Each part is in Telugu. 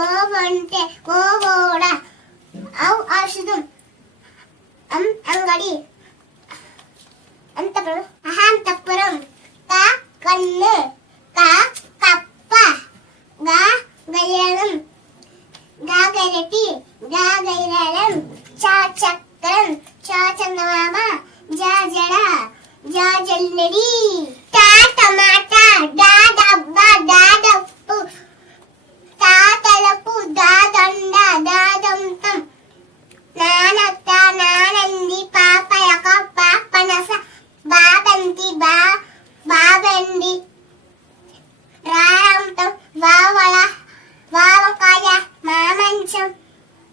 ఓవంటే ఓవోడ ఔ ఔషధం అం అంగడి. అంతపురం అహాంతపురం. క కన్ను. క కప్ప. గ గయలం గ గరటి. గ గైరళం చ చక్రం. చ చందమామ. జ జడ. జ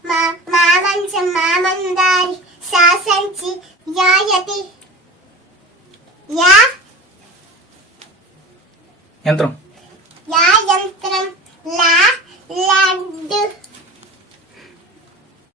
మామంచం మామందారి శాసంచి యాయతి. యా? యంత్రం. యా యంత్రం? లా? లడ్డు